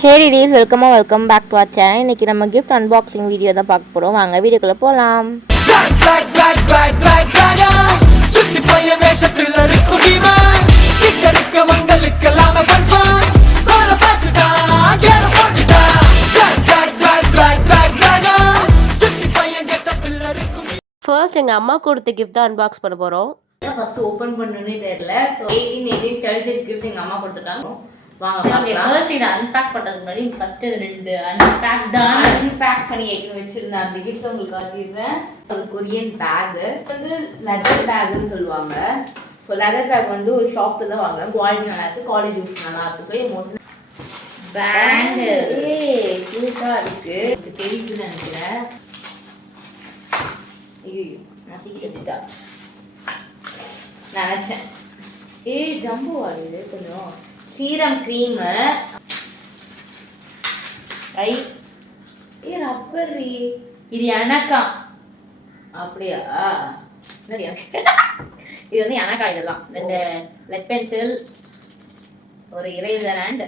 Hey ladies, welcome back to our channel. இன்றைக்கி நம்ம gift unboxing video தான் பார்க்க போகிறோம். வாங்க வீடியோக்குள்ளே போகலாம். ஃபர்ஸ்ட் எங்கள் அம்மா கொடுத்த கிஃப்ட் தான் அன்பாக்ஸ் பண்ண போகிறோம். ஃபர்ஸ்ட் ஓபன் பண்ணனும்னே தெரியல. சோ 18 சர்வீஸ் கிஃப்ட் எங்க அம்மா கொடுத்துட்டாங்க. வாங்க பார்க்கலாம். ஃபர்ஸ்ட் இத அன்பேக் பண்றதுக்கு முன்னாடி ஃபர்ஸ்ட் ரெண்டு அன்பேக் பண்ணி ஏத்தி வச்சிருந்தேன். அந்த கிஃப்ட் உங்களுக்கு காட்டிடுறேன். ஒரு கொரியன் பேக் வந்து லெதர் பேக்னு சொல்லுவாங்க. சோ லெதர் பேக் வந்து ஒரு ஷாப்ல தான் வாங்குறேன். குவாலிட்டி நல்லா இருக்கு, காலேஜ் யூஸ் நல்லா இருக்கு. சோ மோஸ்ட்லி பேக் கியூட்டா இருக்கு. இது தெரியுதுன்னு நினைக்கிறேன். ஐயோ நான் சீக்கிரம் நினைச்சேன். ஜம்பு வாடுது கொஞ்சம் சீரம் கிரீம் ரப்பர். இது எனக்கா? அப்படியா? இது வந்து எனக்கா? இதெல்லாம் ரெண்டு லெட் பென்சில், ஒரு eraser and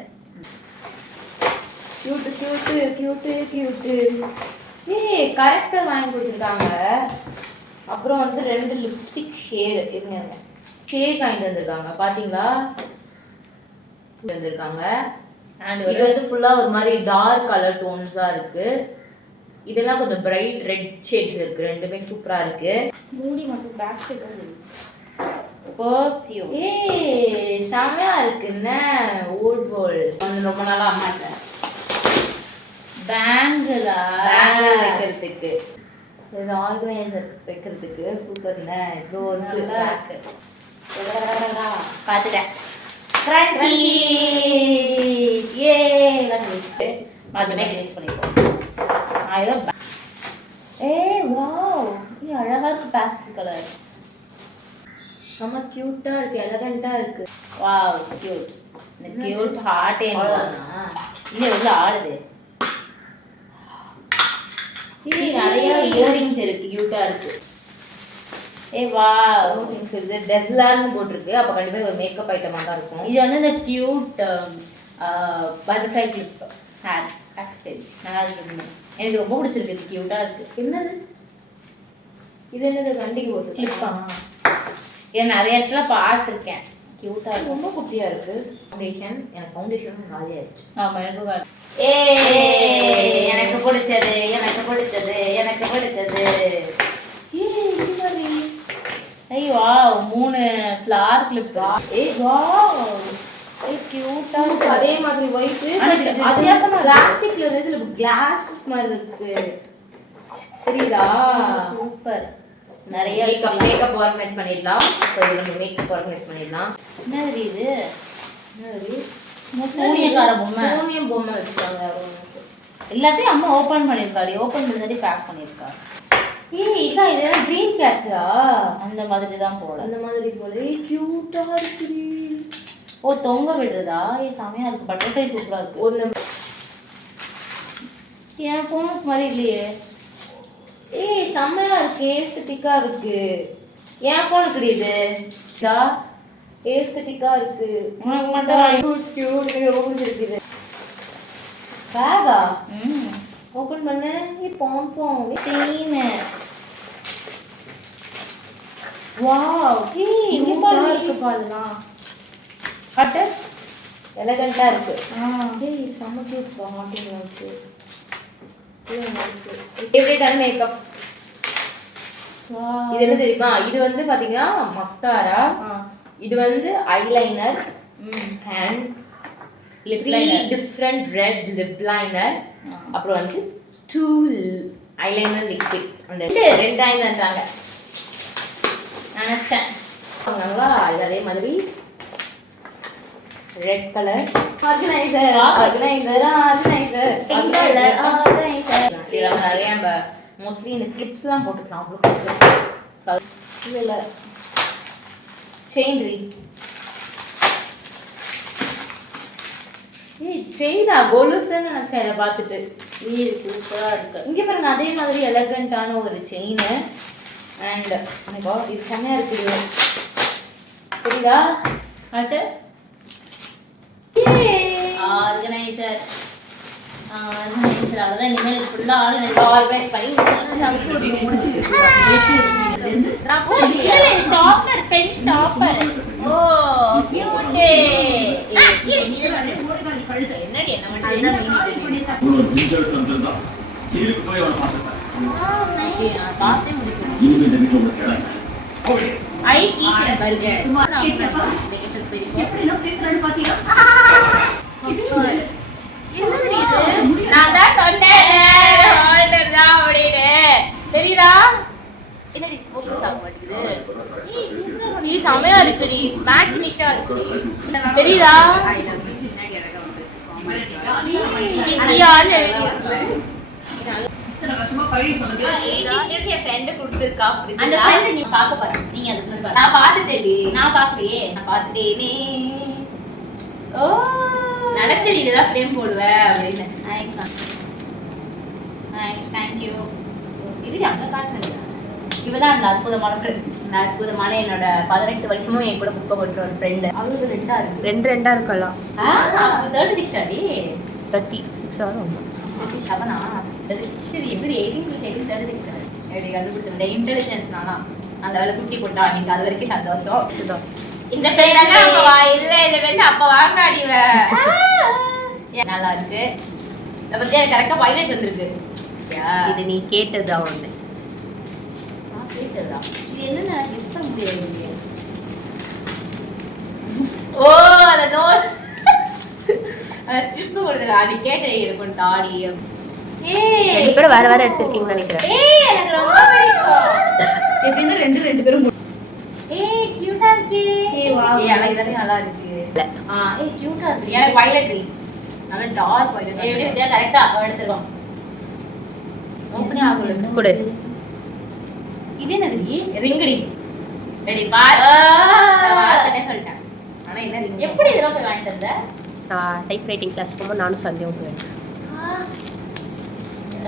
cute cute cute cute character வாங்கி கொடுத்துருக்காங்க. அப்புறம் வந்து ரெண்டு லிப்ஸ்டிக் ஷேடு இருங்க ஷேட் வாங்கிட்டு வந்திருக்காங்க. பாத்தீங்களா? வந்திருக்காங்க. அண்ட் இது வந்து ஃபுல்லா ஒரு மாதிரி டார்க் கலர் டோன்ஸா இருக்கு. இதெல்லாம் கொஞ்சம் பிரைட் ரெட் ஷேட்ஸ் இருக்கு. ரெண்டுமே சூப்பரா இருக்கு. மூடி மட்டும் பேக் சைடு பெர்ஃப்யூம். செமையா இருக்குன்னு ஓல்ட் கோல்ட் வந்து ரொம்ப நாளா அம்மாட்டேன். பேங்கிளா வைக்கிறதுக்கு, இது ஆர்கனைசர் வைக்கிறதுக்கு சூப்பர்ல. இவ்வளோ ஒரு பேக் பார்த்துட்டேன். கிரன்ச்சி அழகா இருக்கு. பேஸ்டல் கலர் செம்ம கியூட்டா இருக்கு, எலகண்டா இருக்கு. Wow cute. இந்த கியூட் ஹார்ட் இது எவ்வளவு ஆடுது. இது நிறைய இயரிங்ஸ் இருக்கு, கியூட்டா இருக்கு. வாவ் இது டெஸ்லர்னு போட்டிருக்கு. அப்போ கண்டிப்பாக ஒரு மேக்கப் ஐட்டமாக தான் இருக்கும். இது வந்து இந்த cute butterfly clip hair accessory நல்லா இருக்கு. எனக்கு ரொம்ப பிடிச்சிருக்கு. இது கியூட்டாக இருக்கு. என்னது இது? என்னது வண்டிக்கு போட்டு கிளிப்பா? இதை நிறைய இடத்துல பார்த்துருக்கேன். கியூட்டாக இருக்கு, ரொம்ப குட்டியாக இருக்கு. ஃபவுண்டேஷன், எனக்கு ஃபவுண்டேஷன் காலி ஆயிடுச்சு. ஆமாம் எனக்கு காலி. எனக்கு பிடிச்சது எனக்கு பிடிச்சது எனக்கு பிடிச்சது. Wow 3 flower clip. வாவ் கியூட்டா இருக்கு. அதே மாதிரி ஒயிட் வித்தியாசமா பிளாஸ்டிக்ல இருந்து கிளாஸ் மாதிரி இருக்கு. புரியுதா? சூப்பர். நிறைய மேக்கப் ஆர்கனைஸ் பண்ணிடலாம். ஸோ இது நம்ம மேக்கப் ஆர்கனைஸ் பண்ணிடலாம். என்னது இது? என்னது? சூனியக்கார பொம்மை. சூனியம் பொம்மை வச்சுருக்காங்க. எல்லாத்தையும் அம்மா ஓப்பன் பண்ணியிருக்காரு. ஓப்பன் பண்ணி பேக் பண்ணியிருக்காரு. இதான் இது கிரீன் கேட்சரா? அந்த மாதிரி தான் போல. அந்த மாதிரி போல. கியூட்டா இருக்கு. ஓ தொங்க விடுறதா? செமையா இருக்கு. பட்டர்ஃப்ளை சூப்பரா இருக்கு. ஒரு என் போனுக்கு மாதிரி இல்லையே. செம்மையா இருக்கு, ஏஸ்தட்டிக்கா இருக்கு. என் போனுக்கு இது ஏஸ்தட்டிக்கா இருக்கு. உனக்கு மட்டும் கியூட் ரொம்ப பிடிச்சிருக்கு. பேகா? ஓபன் பண்ணு. பாம்பம் செயின். வாவ் இங்க பாரு இருக்கு பாருலாம். கட்டு எலகண்டா இருக்கு. செம்ம கியூட். ஹாட்டிங் இருக்கு. ஃபேவரட்டான மேக்கப். இது என்ன தெரியுமா? இது வந்து பாத்தீங்கன்னா மஸ்காரா. இது வந்து eyeliner and lip liner. Different red lip liner. அப்புறம் வந்து 2 ஐலைனர் லிக்விட். அந்த 2 ஐலைனர் தாங்க நினைச்சேன். இது அதே மாதிரி red colour organiser. Organiser organiser pink colour organiser. இதெல்லாம் நிறைய நம்ம மோஸ்ட்லி இந்த கிளிப்ஸ்லாம் போட்டுக்கலாம். அவ்வளோ இல்லை செயின் ரீ. செய்தா கொலுசுன்னு நினைச்சேன் இதை பார்த்துட்டு. சூப்பரா இருக்கு. இங்க பாருங்க அதே மாதிரி எலகண்டான ஒரு செயின். அண்ட் இது செம்மையா இருக்குது. புரியுதா? ஆர்கனைசர் அவ்வளோதான் இனிமேல் ஃபுல்லாக ஆர்கனைஸ் பண்ணி டாப்பர் பென் டாப்பர் ஓ கியூட்டே என்னடி என்ன பார்த்தே முடிக்கும் ஐ கீழே வருது நான் தான் சொன்னேன் தெரியுதா என்னடி ஃபோக்கஸ் ஆக மாட்டேங்குது நீ செமையா இருக்குடி மேக்னிக்கா இருக்குடி தெரியுதா நான் பார்த்துட்டேனே ஓ நினைச்சது இதுதான் ஃப்ரேம் போடுவேன் அப்படின்னு தேங்க்யூ இது அங்க காட்டுறது இவதான் அந்த அற்புதமான ஃப்ரெண்ட் அந்த அற்புதமான என்னோட 18 வருஷமும் என் கூட குப்பை கொட்டுற ஒரு ஃப்ரெண்டு அவளுக்கு ரெண்டா இருக்கலாம் 36 அடி 36 வரும் 37 எப்படி 18 எப்படி கண்டுபிடிச்ச இன்டெலிஜென்ஸ்னால அந்த வேலை குட்டி போட்டா நீங்க அது வரைக்கும் சந்தோஷம் இந்த பேர் இல்ல இந்த பேர் அப்ப வாங்காடிவ நல்லா இருக்கு இத பத்தி எனக்கு கரெக்டா பைலட் வந்திருக்கு இது நீ கேட்டதா ஒண்ணு கேட்டதா இது என்ன கெஸ் பண்ண முடியாது ஓ அத நோட் ஸ்ட்ரிப் கொடுத்தா நீ கேட்ட இருக்கும் டாடி ஏய் ரெண்டு பேரும் வேற வேற எடுத்துக்கிட்டீங்கன்னு நினைக்கிறேன் ஏய் எனக்கு ரொம்ப பிடிக்கும் எப்படின்னா ரெண்டு பேரும் ஏய் கியூட்டா இருக்கு ஏய் வாவ் ஏய் அழகா இதே நல்லா இருக்கு ஏய் கியூட்டா இருக்கு எனக்கு வயலட் நல்ல டார்க் வயலட் எப்படி இதே கரெக்ட்டா எடுத்துறோம் ஓபன் ஆகுல கொடு இது என்னது ரிங்கடி ரெடி பார் நான் சொல்லிட்டேன் ஆனா என்ன ரிங் எப்படி இதெல்லாம் போய் வாங்கிட்டு வந்த நான் டைப் ரைட்டிங் கிளாஸ் போகும்போது நானும் சந்தியாவும் போவேன்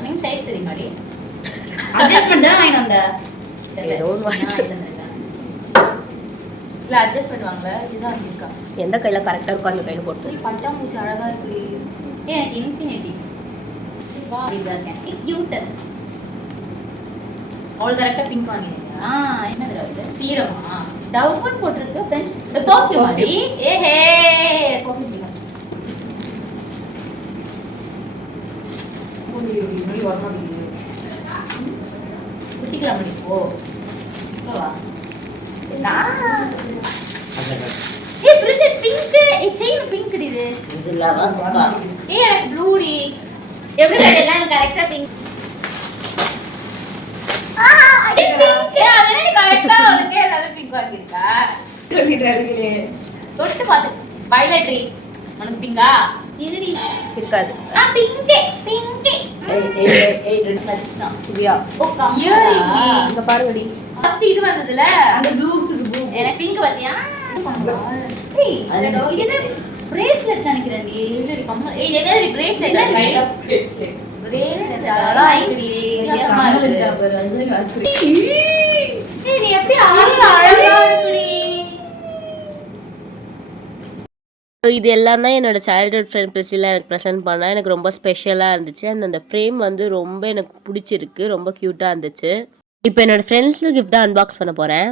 நீங்க சைஸ் தெரியுமாடி அட்ஜஸ்ட்மென்ட் தான் வாங்கிட்டு வந்த ஏதோ ஒன்று வாங்கிட்டு வந்தேன் இல்ல அட்ஜஸ்ட் பண்ணுவாங்களே இதுதான் இருக்கா எந்த கையில கரெக்டா இருக்கோ அந்த கையில போட்டு பட்டாம்பூச்சி அழகா இருக்கு எனக்கு இன்ஃபினிட்டி வா இதா இருக்கு கியூட் ஆல் கரெக்ட்டா பிங்க் வாங்கினீங்க என்னது இது சீரமா டவுன் போட்டுருக்கு ஃப்ரெஞ்ச் காஃபி மாதிரி ஏஹே காஃபி முடி வரணும் குட்டிக்கலாம் முடி போ வா ஏய் பிரிண்ட் பிங்க் ஏய் செயின் பிங்க் இது இதுலவா ஏய் எனக்கு ப்ளூ டி எப்படி எல்லாம் கரெக்ட்டா பிங்க் பிங்க் அதனே கரெக்ட்டா உனக்கு எல்லாரும் பிங்க் வாங்கிருக்கா சொல்லிடுறீங்களே தொட்டு பாத்து வயலட் உனக்கு பிங்கா இருடி இருக்காது பிங்க் ஏய் ரெண்டு லட்சம் திவ்யா ஓ கம்மியா இங்க பாருங்கடி ஃபர்ஸ்ட் இது வந்ததுல அந்த ப்ளூஸ் எனக்கு பிங்க் பாத்தியா ஏய் இது என்ன பிரேஸ்லெட் நினைக்கிறேன் நீ என்னடி கம்ம ஏய் என்னடி பிரேஸ்லெட் பிரேஸ்லெட் பிரேஸ்லெட் அழகா ஐடி ஏமா இருக்கு ஏய் நீ எப்படி அழகா இருக்குடி இது எல்லாம் தான் என்னோட சைல்ட்ஹுட் ஃப்ரெண்ட் ப்ரெஸ்ஸில் எனக்கு ப்ரெசென்ட் பண்ணா எனக்கு ரொம்ப ஸ்பெஷலாக இருந்துச்சு அந்த ஃப்ரேம் வந்து ரொம்ப எனக்கு பிடிச்சிருக்கு ரொம்ப க்யூட்டாக இருந்துச்சு இப்போ என்னோட ஃப்ரெண்ட்ஸுக்கு கிஃப்ட் தான் அன்பாக்ஸ் பண்ண போகிறேன்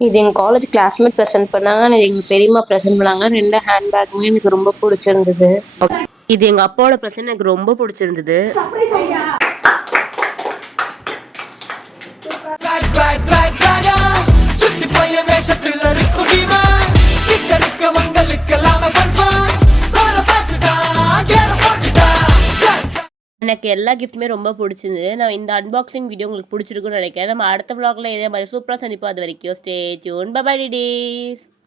இது எங்கள் காலேஜ் கிளாஸ்மேட் ப்ரெசென்ட் பண்ணாங்க எங்கள் பெரியம்மா ப்ரெசென்ட் பண்ணாங்க 2 ஹேண்ட்பேக்குமே எனக்கு ரொம்ப பிடிச்சிருந்தது இது எங்கள் அப்பாவோட ப்ரெசென்ட் எனக்கு ரொம்ப பிடிச்சிருந்தது எனக்கு எல்லா கிஃப்ட்டுமே ரொம்ப பிடிச்சிருந்தது நான் இந்த அன்பாக்சிங் வீடியோ உங்களுக்கு பிடிச்சிருக்குன்னு நினைக்கிறேன் நம்ம அடுத்த vlogல இதே மாதிரி சூப்பராக சந்திப்போம் அது வரைக்கும் ஸ்டே டியூன் பை பை டிடீஸ்